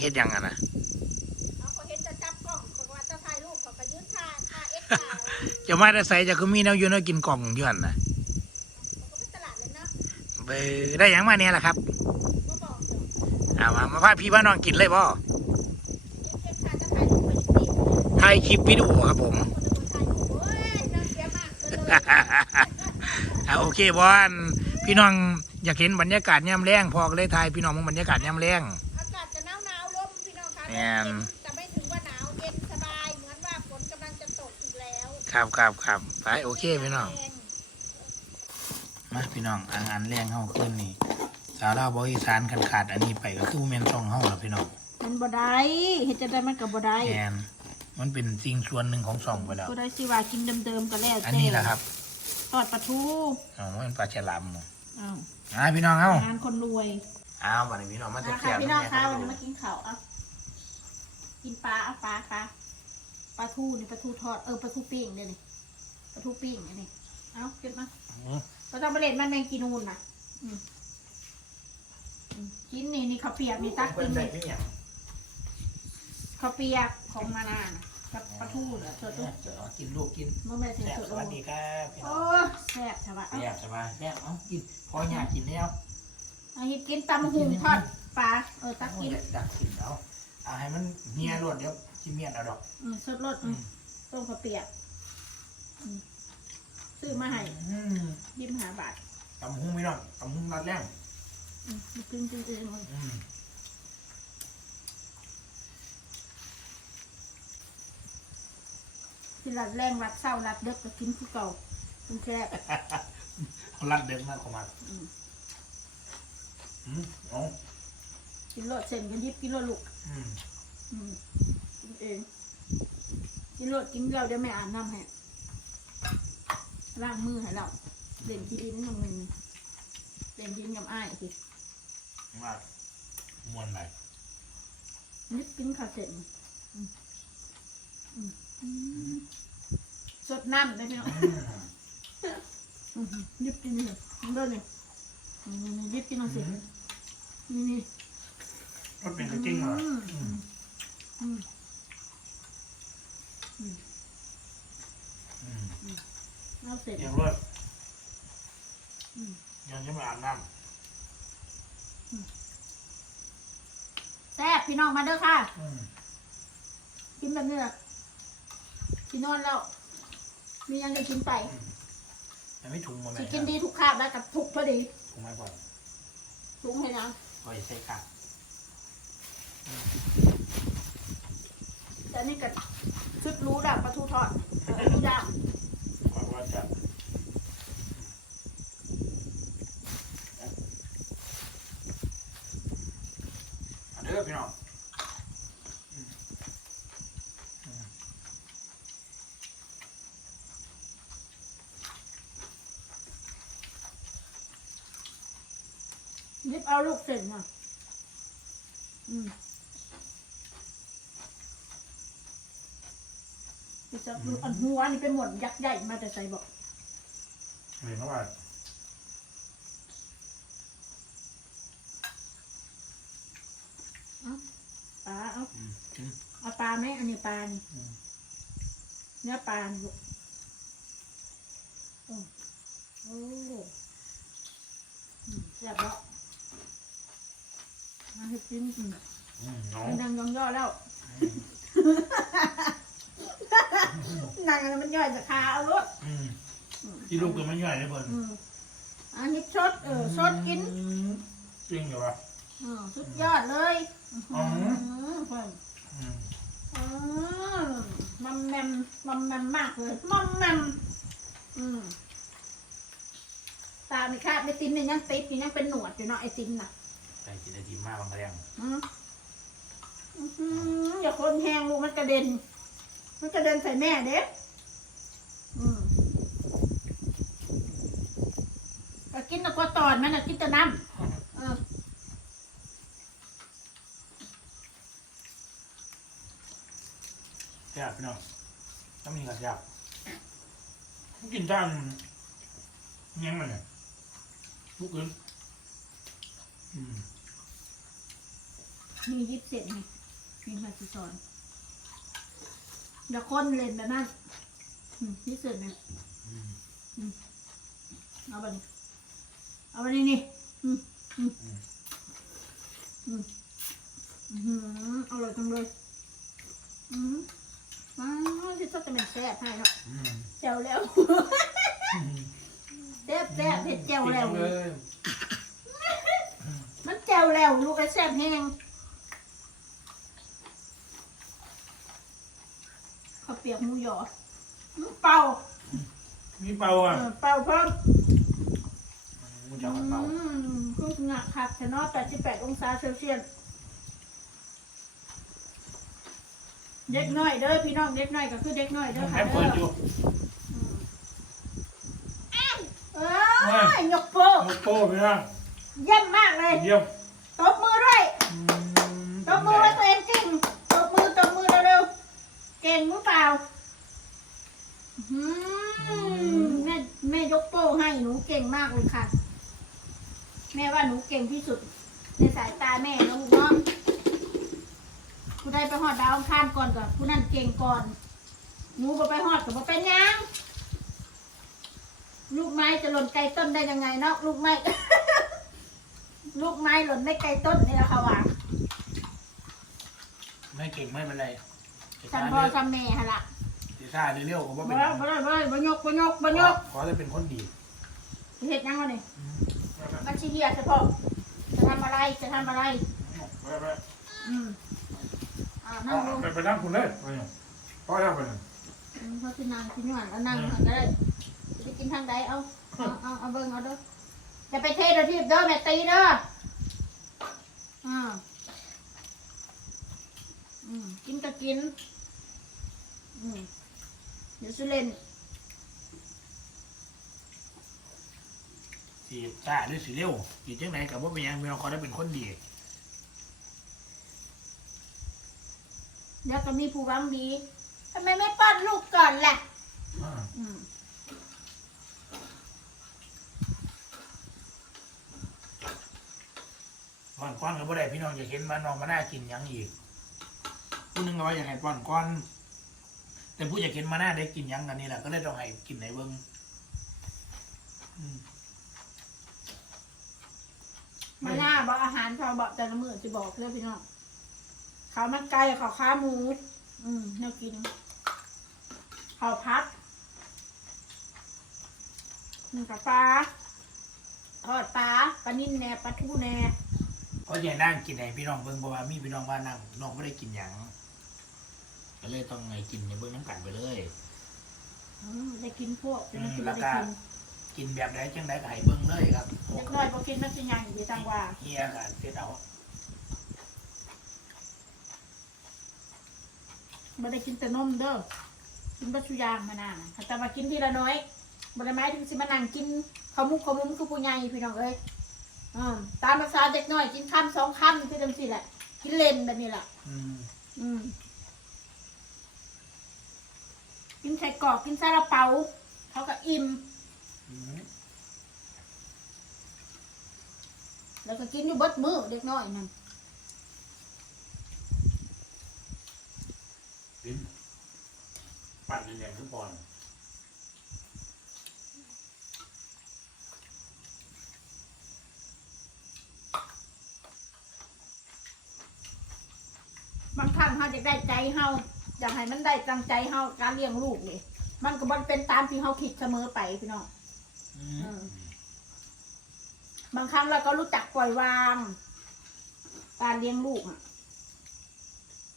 เฮ็ดหยังอะนะเอาเขาเห็นจะจับกล้องเขาก็ว่าจะถ่ายรูปเขาก็ยืนถ่ายถ่ายเอ็กซ์ถ่ายจะมาแต่ใส่จะคือมีแนวอยู่แนวกินกล่องอยู่หั่นน่ะเขาก็ไปตลาดเลยเนาะเบอได้หยังมาเนี่ยล่ะครับก็บอกเดี๋ยวเอามามาพาพี่พาน้องกินเลยบ่เอ็กซ์เอ็กซ์ถ่ายจะถ่ายรูปไปอีกทีคนถ่ายคลิปวิดีโอครับผมละคนถ่ายรูปโอ้ยน่าเสียมากเลยอ่าโอเคบอนพี่น้องอยากเห็นบรรยากาศย่ำแรงพอก็เลยถ่ายพี่น้องมึงบรรยากาศย่ำแรง น้องคะแม่นจะไม่ถึงว่าหนาวเย็นสบายเหมือนว่าฝนกำลังจะตกอีกแล้วครับครับครับไปโอเคพี่น้องแรงมาพี่น้องอาหารแรงเฮาขึ้นนี่สาวเราวบริสานกันขาดอันนี้ไปก็คือบ่แม่นช่องเฮาล่ะพี่น้องมันบ่ได้เฮ็ดจะได้มันก็บ่ได้แอนมันเป็นสิ่งส่วนหนึ่งของช่องไปแล้ว บ่ได้สิว่ากินเดิมๆก็แล้วอันนี้แหละครับทอดปลาทูอ๋อมันปลาฉลามหมดอ้าวอ่าพี่น้องเอ้า งานคนรวยอ้าววันนี้พี่น้องมาจะอะแซ่ค่ะบพี่น้องคะแม่วันก็นี้รู้มากินข้าวอะ กินปลาเอาปลาปลาปลาทูนี่ปลาทูทอดเออปลาทูปิ้งเดี๋ยวนี้ปลาทูปิ้งอันนี้เอาเก็บมาอืมเราต้องไปเล่นมันแมงกีนูนนะอืมอืมกินนี่นี่ข้าวเปียกนี่ตักเพิ่กินนใส่นี่พี่เนี่ยข้าวเปียกของมานานกับปลาทูเนี่ยสดลูกเดี๋ยวเอากินลูกกินมันไม่ได้แซ่บสดสลูวัสกดีครับพี่น้โอ้องแซ่บใช่ปะเอาแซ่บสบายแซ่บเอากินพออยากกินแล้วเอาหยิบกินตำหุงทอดปลาเออตักกินดักกินแล้ว เอาให้มันเมียรวดเดี๋ยวชิเมียนเอาดอก อืมสดรสอืม ต้มข้าวเปียกอืมซื้อมาให้อืมยิ้มหาบาทตำหุ้งไม่น้องตำหุ้งรัดแรงอืมกินกินกินกินอืมกินหลัดแรงรัดเศร้ารัดเด็กก็กินคือเก่าเป็นแค่บเขารัดเดิมมากกว่ามันอืมอืมเอา กินรสเส้นกันยิบกินรสลูกอืมอืมกินเองกินรสกินเราเดี๋ยวไม่อ่านน้ำให้ล้างมือให้เราเด่นที่ดินของมึงเด่นดินกับอ้ายสิมากมวนไหลนิดกินข้าวเสร็จอืมอืมอืมสดน้ำได้ไหมเนาะอืมอืมยิบกินนี่มันเด้อนี่อืมนี่ยิบกินเอาสินี่นี่ มันเป็นกระจิ้งเหรออืมอืมอืมอืมเอาเสร็จยังรวดอืม ยังจะมาอาบน้แซ่บพี่น้องมาเด้อค่ะำอืมกินแบบนี้แหละกินนอนแล้ว มียังได้กินไปแต่ไม่ถุงมาไหมสิกินดีทุกคาบแล้วกับทุกพอดีถุงไม่ก่อนถุงให้นะปล่อยใส่ขาด แต่นี่ก็ชุดรู้ดับปลาทูทอดเออรู้ดับก่อนว่าจะเอาเด้อพี่น้องยิบเอาลูกเส้นมาอืม นี่จะดูอันหัวนี่เป็นหมวดยักษ์ใหญ่มาแต่ใส่บอกเห็นว่าปลาเอาอืมกินเอาปลาไหมอันนี้ปลานี่อืมเนื้อปลาลูกโอ้โอ้อืมแซ่บแล้วมาให้กินอืมอืมน้องมันดังยองย่อแล้ว นางอะไรมันย่อยจะคาเอาลูกอืมที่ลูกก็ไม่ย่อยเลยเพิ่นอืมอันนี้ชดเออชดกินอืมจริงเหรอวะเออสุดยอดเลยอ๋อ มเพิ่นอืมอืมมัมแมมมัมแมมมากเลยมัมแมมอืมตาไม่คาดไม่ตินเนี่ยยังติดนี่ยังเป็นหนวดอยู่เนาะไอตินน่ะ ใส่กินไอติมมากบางแรงอืมอื้อหืออย่าคนแหงลูกมันกระเด็น มันกระเด็นใส่แม่เด็กอืมก็กินแตะกวตอนมันน่ะกินแต่น้ำเออแซ่บพี่น้องต้องมีกระแซ่บกินจานยังไงเนี่ยลูกอื่นอืม มียิบเสร็จนี่มีมาสิสอน อย่าคนเล่นแบบนั้นอืมยิบเสร็จนะอืมเอาไปนี่เอาไปนี่นี่อืมอืมอืมอืมอร่อยจังเลยอืมว้าวที่ชอบจะเป็นแซ่บให้เนาะอืมแจ่วแล้วแซ่บแซ่บเผ็ดแจ่วแล้ว มันแจ่วแล้วลูกไอ้แซ่บแห้ง ข้าวเปียกหมูหยอน้ำเปล่ามีเป่าเออะอเปล่าพร้อมมูจะเอาเป่าอืมคือหนักคักแต่นอ88 องศาเซลเซียสเด็กน้อยเด้อพี่น้องเด็กน้อยก็คือเด็กน้อยเด้อค่ะแอปเด้เปิลออยู่เอ้ยยกโป้โอ้โหพี่น้องเยี่ยมมากเลยเยี่ยมตบมือด้วยอืมตบมือว่าตัวเองเก่งตบมือตบมือเร็วๆ เก่งหรือเปล่าอืมแม่แม่ยกโป้ให้หนูเก่งมากเลยค่ะ แม่ว่าหนูเก่งที่สุด ในสายตาแม่นะลูกเนาะผู้ใดไปหอดดาวอังคารก่อนก่อนผู้นั้นเก่งก่อนหนูก็ไปหอดกับเป็นหยังลูกไม้จะหล่นไกลต้นได้ยังไงเนาะลูกไม้ ลูกไม้หล่นไม่ไกลต้นนี่แหละค่ะว่าไม่เก่งไม่เป็นไร สันพ่อสันแม่ฮะละติซ่าเร็วๆผมว่าบ่เป็นได้บ่ได้บ่ได้บ่ยกบ่ยกบ่ยกขอจะเป็นคนดีเฮ็ดหยังวะนี่อืมมันสิเฮียเฉพาะจะทำอะไรจะทำอะไร ไปไปอืมอ่านั่งลงไปไปนั่งคุณเลยไปเนี่ยพ่อแล้วไปเนี่ยอืมเขาสินั่งสิหย่อนเอานั่งก็ได้จะไปกินทางใดเอาเอาเอาเอาเบิ่งเอาเด้อจะไปเทเด้อที่เด้อแม่ตีเด้ออ่าอืมกินก็กินอืม เดี๋ยวสุเล่นสีซ่าหรือสีเร็วสีจังไหนกับว่าเป็นหยังพี่น้องเขาได้เป็นคนดี เดี๋ยวก็มีผู้หวังดีทำไมไม่ป้อนลูกก่อนล่ะอ่าอืมป้อนก้อนก็บ่ได้พี่น้องอยากเห็นว่าน้องมาน่ากินหยังอีกผู้หนึงก็ว่าอยากให้ป้อนก้อน แต่ผู้อยากเห็นมาน่าได้กินหยังกันนี่แหละก็เลยต้องให้กินในเบิ้งอืมมาหน้าบอกอาหารเขาบอกแต่ละมื้อจะบอกเพื่อพี่น้องข้าวมันไก่ข้าวขาหมู อืมแนวกินข้าวพัดนี่กับปลาทอดปลาปลานิ่นแหน่ปลาทูแหน่ก็อย่านั่งกินให้พี่น้องเบิ้งเพราะว่ามีพี่น้องว่านั่งน้องไม่ได้กินหยัง ก็เลยต้องให้กินในเบิ้งน้ำกันไปเลยอืมได้กินพวกจะไม่กินอืมแล้ได้วก็กินกินแบบไหนจังไดก็ให้เบิ้งเลยครับเล็กน้อยพอกินมันจะยังอยู่ตังว่าเฮียกันเสร็จเอาไม่ได้กินแต่นมเด้อกินบัตชุยางมานาแต่ว่ากินทีละน้อยบริไม้ถึงสิมานั่งกินข้าวมุกข้าวมุ้งคือผู้ใหญ่พี่น้องเอ้ยอืมตามภาษาเด็กน้อยกินคำสองคำคือจังสิแหละกินเล่นแบบนี้แหละอืมอืม กินไข่กรอกกินซาลาเปาเขาก็อิ่มอืมแล้วก็กินอยู่เบิดมือเด็กน้อยนั่นกินปั่นแรงๆทุกบอลบางครั้งเขาจะได้ใจเฮา อยากให้มันได้จังใจเฮาการเลี้ยงลูกนี่มันก็บ่เป็นตามที่เฮาคิดเสมอไปพี่น้องอืมบางครั้งเราก็รู้จักปล่อยวาง การเลี้ยงลูกอะ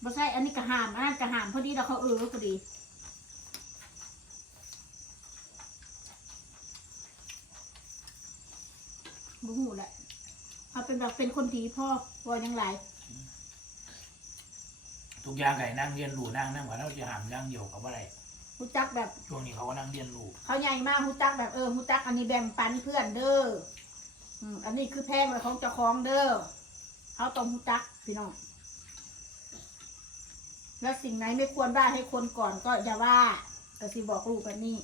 ไม่ใช่อันนี้กระหามอันนั้นกระหามพอดีเราเขาเออพอดีบุหูแหละเขาเป็นแบบเป็นคนดีพ่อวอยังไร ทุกอย่างไก่นั่งเรียนรู้นั่งนั่งว่าเราจะหามนั่งเดียวกับอะไรหูจักแบบช่วงนี้เขาก็นั่งเรียนรู้เขาใหญ่มากหูจักแบบเออหูจักอันนี้แบ่งปันเพื่อนเด้ออืมอันนี้คือแพงไว้ของเจ้าของเด้อเขาต้องหูจักพี่น้องแล้วสิ่งไหนไม่ควรว่าให้คนก่อนก็อย่าว่าก็สิบอกลูกแบบนี้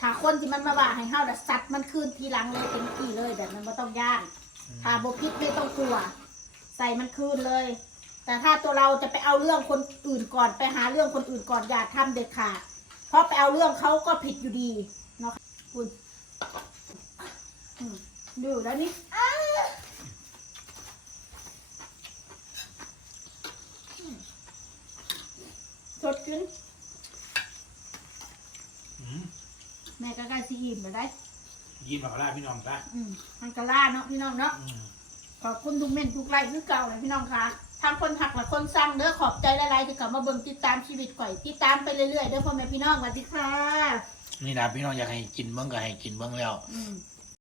ถ้าคนที่มันมาว่าให้เฮาแต่ะสัตว์มันคืนทีหลังเลยเต็มที่เลยแบบนั้นไม่ต้องย่านอืมถ้าบพิษไม่ต้องกลัว ใส่มันคืนเลย แต่ถ้าตัวเราจะไปเอาเรื่องคนอื่นก่อน ไปหาเรื่องคนอื่นก่อนอย่าทำเด็ดขาดเพราะไปเอาเรื่องเขาก็ผิดอยู่ดีเนาะคุณอืมดูแล้วนี่สดขึ้นอืมแม่ก็ใกล้ซีอิ่มแล้วได้ยิ้มหล่อล่าพี่น้องจ้ะอืมมันกะล่าเนาะพี่น้องเนาะอืมขอบคุณทุกเม่นทุกไลค์ทุกเก่าเลยพี่น้องคะ ทางคนหักและคนสร้างเด้อขอบใจหลายๆที่กลับมาเบิ่งติดตามชีวิตก่อย ติดตามไปเรื่อยๆเด้อพ่อแม่พี่น้องสวัสดีค่ะ นี่นะพี่น้องอยากให้กินเบิ้งก็ให้กินเบิ้งแล้ว อืม